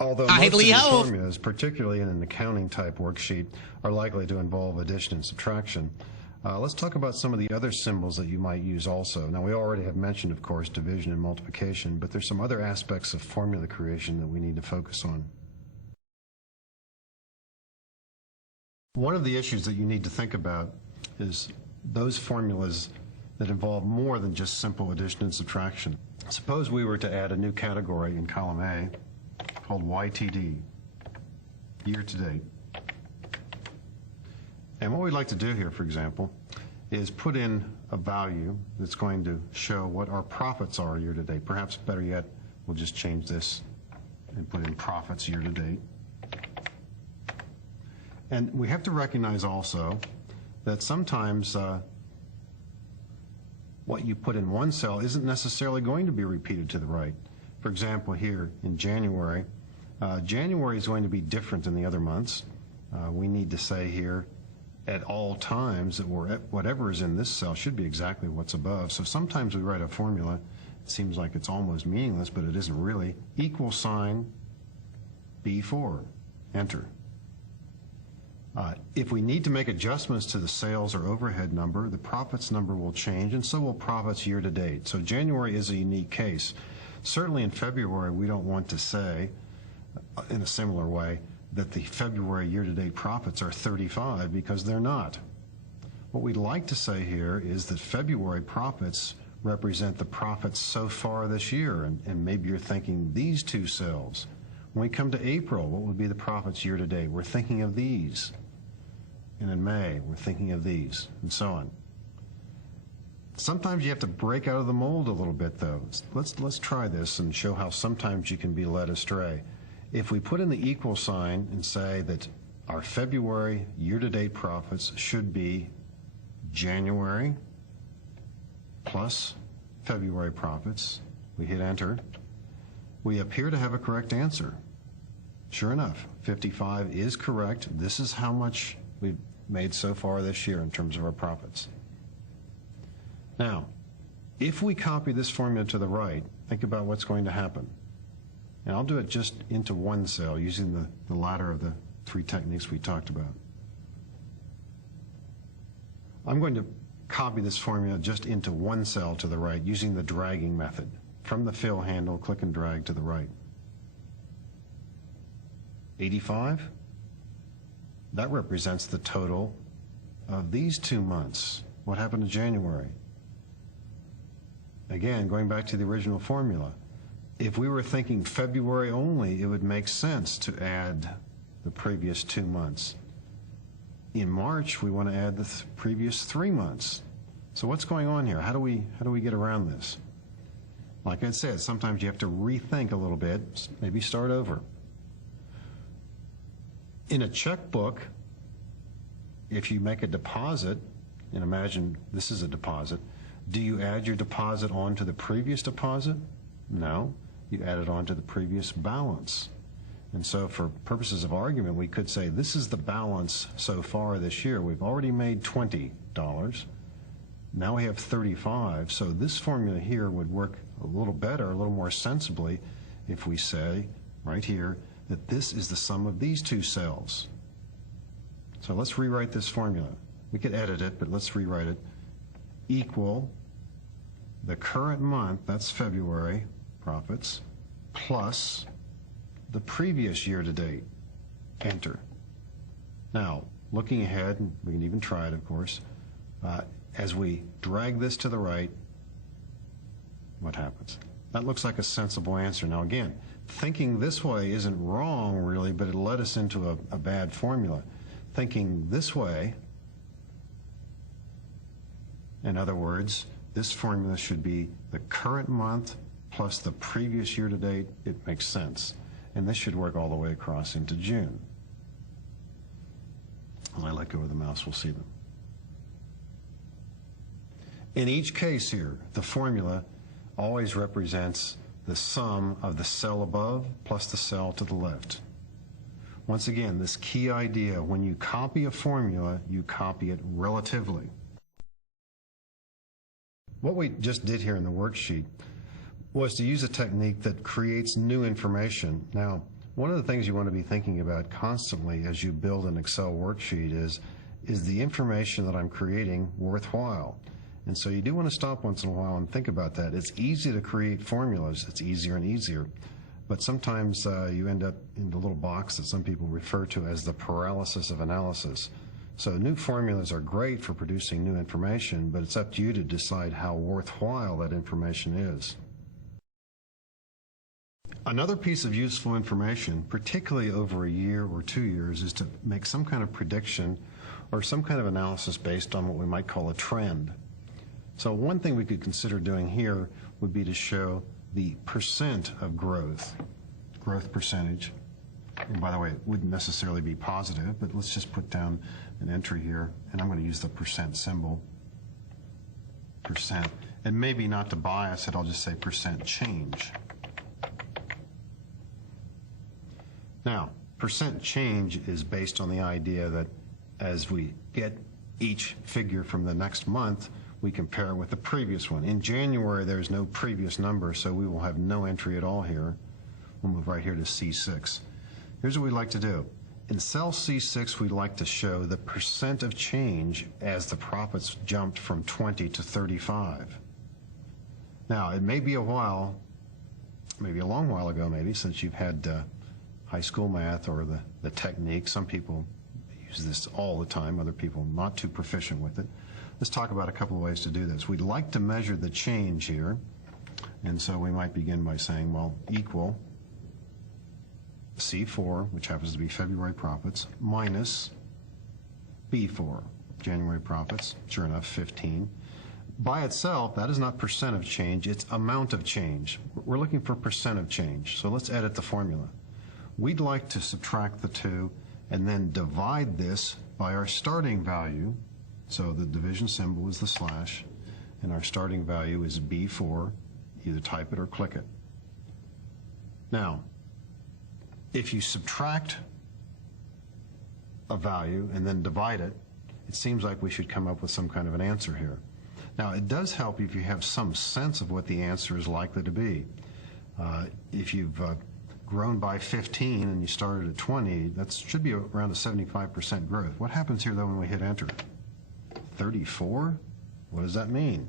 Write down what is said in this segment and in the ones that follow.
Although most of your formulas, particularly in an accounting type worksheet, are likely to involve addition and subtraction, let's talk about some of the other symbols that you might use also. Now, we already have mentioned, of course, division and multiplication, but there's some other aspects of formula creation that we need to focus on. One of the issues that you need to think about is those formulas that involve more than just simple addition and subtraction. Suppose we were to add a new category in column A called YTD, year to date. And what we'd like to do here, for example, is put in a value that's going to show what our profits are year to date. Perhaps better yet, we'll just change this and put in profits year to date. And we have to recognize also that sometimes what you put in one cell isn't necessarily going to be repeated to the right. For example, here in January, January is going to be different than the other months. We need to say here at all times that whatever is in this cell should be exactly what's above. So sometimes we write a formula, it seems like it's almost meaningless, but it isn't really. Equal sign B4, enter. If we need to make adjustments to the sales or overhead number, the profits number will change, and so will profits year to date. So January is a unique case. Certainly in February, we don't want to say, in a similar way, that the February year-to-date profits are 35, because they're not. What we'd like to say here is that February profits represent the profits so far this year, and maybe you're thinking these two cells. When we come to April, what would be the profits year-to-date? We're thinking of these. And in May, we're thinking of these, and so on. Sometimes you have to break out of the mold a little bit, though. Let's try this and show how sometimes you can be led astray. If we put in the equal sign and say that our February year-to-date profits should be January plus February profits, we hit enter, we appear to have a correct answer. Sure enough, 55 is correct. This is how much we've made so far this year in terms of our profits. Now, if we copy this formula to the right, think about what's going to happen. And I'll do it just into one cell using the latter of the three techniques we talked about. I'm going to copy this formula just into one cell to the right using the dragging method. From the fill handle, click and drag to the right. 85? That represents the total of these 2 months. What happened to January? Again, going back to the original formula, if we were thinking February only, it would make sense to add the previous 2 months. In March, we want to add the previous 3 months. So what's going on here? How do we get around this? Like I said, sometimes you have to rethink a little bit, maybe start over. In a checkbook, if you make a deposit, and imagine this is a deposit, do you add your deposit onto the previous deposit? No, you add it onto the previous balance. And so for purposes of argument, we could say this is the balance so far this year. We've already made $20. Now we have 35. So this formula here would work a little better, a little more sensibly, if we say right here that this is the sum of these two cells. So let's rewrite this formula. We could edit it, but let's rewrite it. Equal the current month, that's February profits, plus the previous year to date. Enter. Now, looking ahead, and we can even try it, of course, as we drag this to the right, what happens? That looks like a sensible answer. Now again, thinking this way isn't wrong really, but it led us into a bad formula. Thinking this way, in other words, this formula should be the current month plus the previous year to date. It makes sense. And this should work all the way across into June. As I let go of the mouse, we'll see them. In each case here, the formula always represents the sum of the cell above plus the cell to the left. Once again, this key idea, when you copy a formula, you copy it relatively. What we just did here in the worksheet was to use a technique that creates new information. Now, One of the things you want to be thinking about constantly as you build an Excel worksheet is the information that I'm creating worthwhile? And so you do want to stop once in a while and think about that. It's easy to create formulas. It's easier and easier. But sometimes you end up in the little box that some people refer to as the paralysis of analysis. So new formulas are great for producing new information, but it's up to you to decide how worthwhile that information is. Another piece of useful information, particularly over a year or 2 years, is to make some kind of prediction or some kind of analysis based on what we might call a trend. So one thing we could consider doing here would be to show the percent of growth percentage. And by the way, it wouldn't necessarily be positive, but let's just put down an entry here, and I'm going to use the percent symbol, percent. And maybe not to bias it, I'll just say percent change. Now, percent change is based on the idea that as we get each figure from the next month, we compare it with the previous one. In January, there's no previous number, so we will have no entry at all here. We'll move right here to C6. Here's what we'd like to do. In cell C6, we'd like to show the percent of change as the profits jumped from 20 to 35. Now, it may be a while, maybe a long while ago maybe, since you've had high school math or the technique. Some people use this all the time, other people not too proficient with it. Let's talk about a couple of ways to do this. We'd like to measure the change here, and so we might begin by saying, well, equal C4, which happens to be February profits, minus B4, January profits, sure enough, 15. By itself, that is not percent of change, it's amount of change. We're looking for percent of change, so let's edit the formula. We'd like to subtract the two and then divide this by our starting value. So the division symbol is the slash, and our starting value is B4. Either type it or click it. Now, if you subtract a value and then divide it, it seems like we should come up with some kind of an answer here. Now, it does help if you have some sense of what the answer is likely to be. If you've grown by 15 and you started at 20, that should be around a 75% growth. What happens here, though, when we hit enter? 34? What does that mean?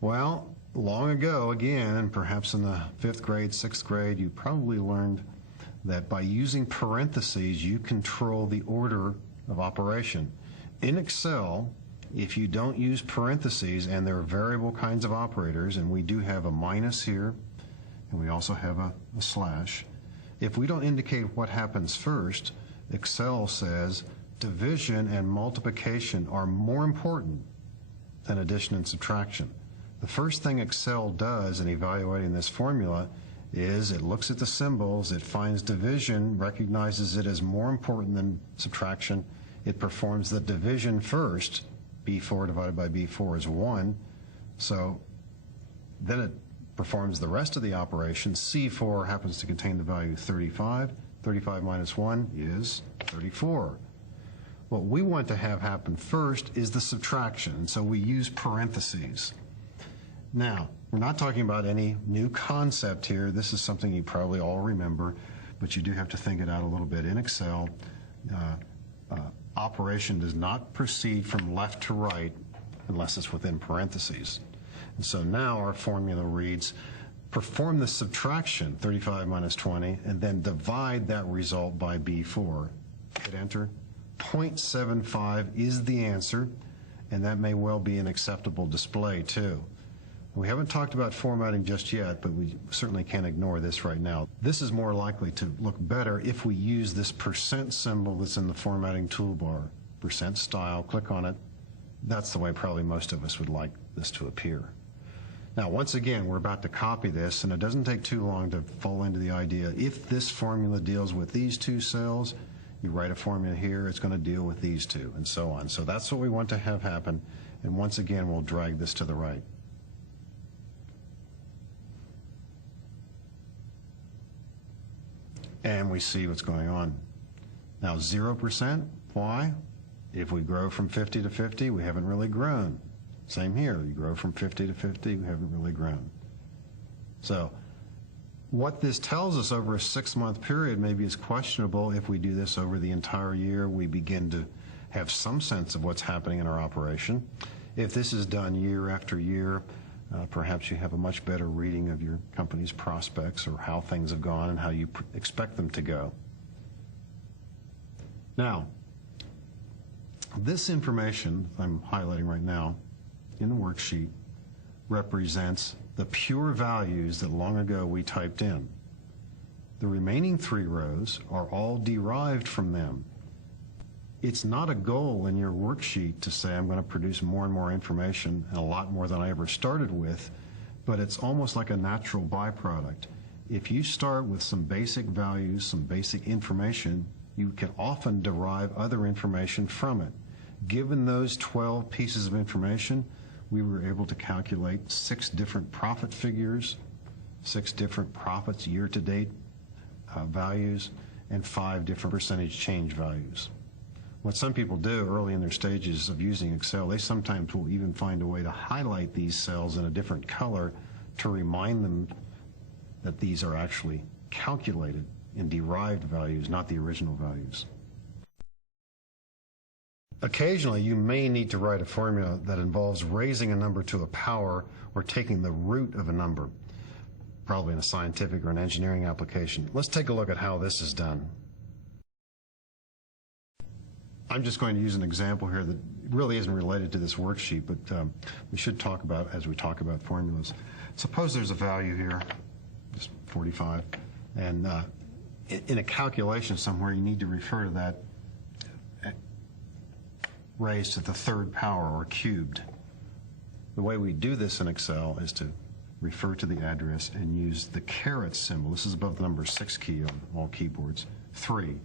Well, long ago, again, and perhaps in the 5th grade, 6th grade, you probably learned that by using parentheses, you control the order of operation. In Excel, if you don't use parentheses, and there are variable kinds of operators, and we do have a minus here, and we also have a slash, if we don't indicate what happens first, Excel says division and multiplication are more important than addition and subtraction. The first thing Excel does in evaluating this formula is it looks at the symbols, it finds division, recognizes it as more important than subtraction, it performs the division first. B4 divided by B4 is 1, so then it performs the rest of the operation. C4 happens to contain the value 35. 35 minus 1 is 34. What we want to have happen first is the subtraction, so we use parentheses. Now, we're not talking about any new concept here. This is something you probably all remember, but you do have to think it out a little bit. In Excel, operation does not proceed from left to right unless it's within parentheses. And so now our formula reads, perform the subtraction, 35 minus 20, and then divide that result by B4. Hit enter. 0.75 is the answer, and that may well be an acceptable display too. We haven't talked about formatting just yet, but we certainly can't ignore this right now. This is more likely to look better if we use this percent symbol that's in the formatting toolbar. Percent style, click on it. That's the way probably most of us would like this to appear. Now, once again, we're about to copy this, and it doesn't take too long to fall into the idea. If this formula deals with these two cells, you write a formula here, it's going to deal with these two, and so on. So that's what we want to have happen, and once again, we'll drag this to the right. And we see what's going on. Now, 0%, why? If we grow from 50 to 50, we haven't really grown. Same here, you grow from 50 to 50, we haven't really grown. So What this tells us over a 6-month period maybe is questionable. If we do this over the entire year, we begin to have some sense of what's happening in our operation. If this is done year after year, perhaps you have a much better reading of your company's prospects or how things have gone and how you expect them to go. Now, this information I'm highlighting right now in the worksheet represents the pure values that long ago we typed in. The remaining 3 rows are all derived from them. It's not a goal in your worksheet to say I'm going to produce more and more information and a lot more than I ever started with, but it's almost like a natural byproduct. If you start with some basic values, some basic information, you can often derive other information from it. Given those 12 pieces of information, we were able to calculate 6 different profit figures, 6 different profits year-to-date values, and 5 different percentage change values. What some people do early in their stages of using Excel, they sometimes will even find a way to highlight these cells in a different color to remind them that these are actually calculated in derived values, not the original values. Occasionally, you may need to write a formula that involves raising a number to a power or taking the root of a number, probably in a scientific or an engineering application. Let's take a look at how this is done. I'm just going to use an example here that really isn't related to this worksheet, but we should talk about as we talk about formulas. Suppose there's a value here, just 45, and in a calculation somewhere you need to refer to that raised to the 3rd power or cubed. The way we do this in Excel is to refer to the address and use the caret symbol. This is above the number 6 key on all keyboards, 3.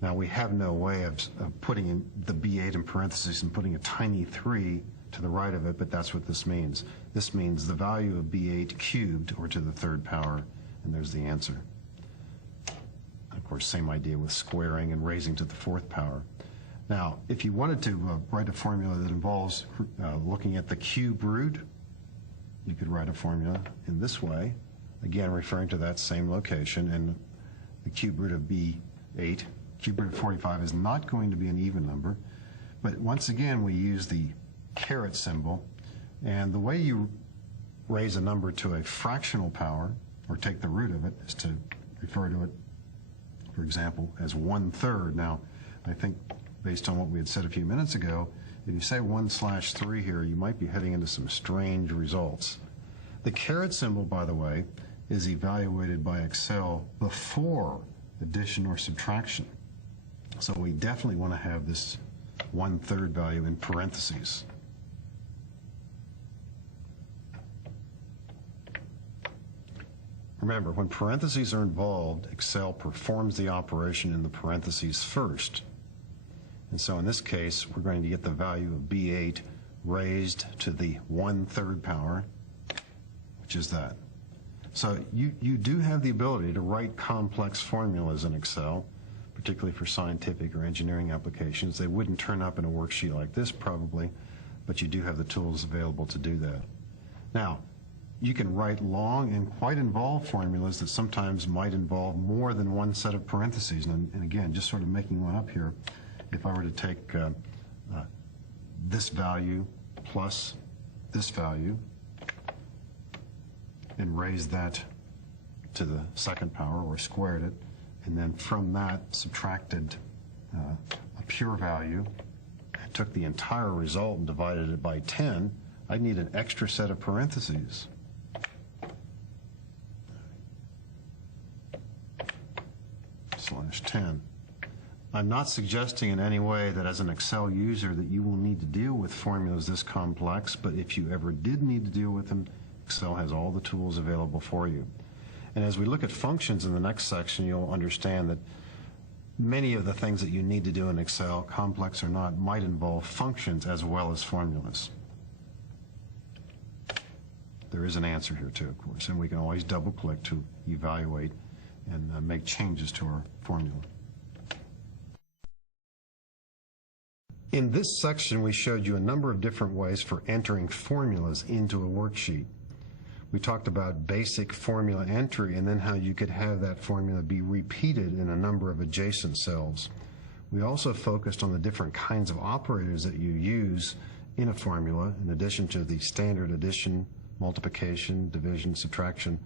Now we have no way of putting in the B8 in parentheses and putting a tiny 3 to the right of it, but that's what this means. This means the value of B8 cubed, or to the 3rd power, and there's the answer. Of course, same idea with squaring and raising to the 4th power. Now, if you wanted to write a formula that involves looking at the cube root, you could write a formula in this way, again referring to that same location, and the cube root of B8, cube root of 45 is not going to be an even number, but once again we use the caret symbol, and the way you raise a number to a fractional power, or take the root of it, is to refer to it, for example, as 1/3. Now, I think based on what we had said a few minutes ago, if you say 1/3 here, you might be heading into some strange results. The caret symbol, by the way, is evaluated by Excel before addition or subtraction. So we definitely want to have this 1/3 value in parentheses. Remember, when parentheses are involved, Excel performs the operation in the parentheses first. And so in this case, we're going to get the value of B8 raised to the 1/3 power, which is that. So you do have the ability to write complex formulas in Excel, particularly for scientific or engineering applications. They wouldn't turn up in a worksheet like this probably, but you do have the tools available to do that. Now, you can write long and quite involved formulas that sometimes might involve more than one set of parentheses. And again, just sort of making one up here, if I were to take this value plus this value and raise that to the 2nd power, or squared it, and then from that subtracted a pure value, took the entire result and divided it by 10, I'd need an extra set of parentheses. /10. I'm not suggesting in any way that as an Excel user that you will need to deal with formulas this complex, but if you ever did need to deal with them, Excel has all the tools available for you. And as we look at functions in the next section, you'll understand that many of the things that you need to do in Excel, complex or not, might involve functions as well as formulas. There is an answer here too, of course, and we can always double click to evaluate and make changes to our formula. In this section, we showed you a number of different ways for entering formulas into a worksheet. We talked about basic formula entry and then how you could have that formula be repeated in a number of adjacent cells. We also focused on the different kinds of operators that you use in a formula, in addition to the standard addition, multiplication, division, subtraction.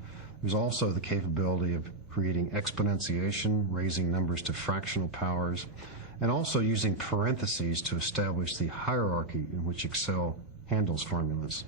There's also the capability of creating exponentiation, raising numbers to fractional powers, and also using parentheses to establish the hierarchy in which Excel handles formulas.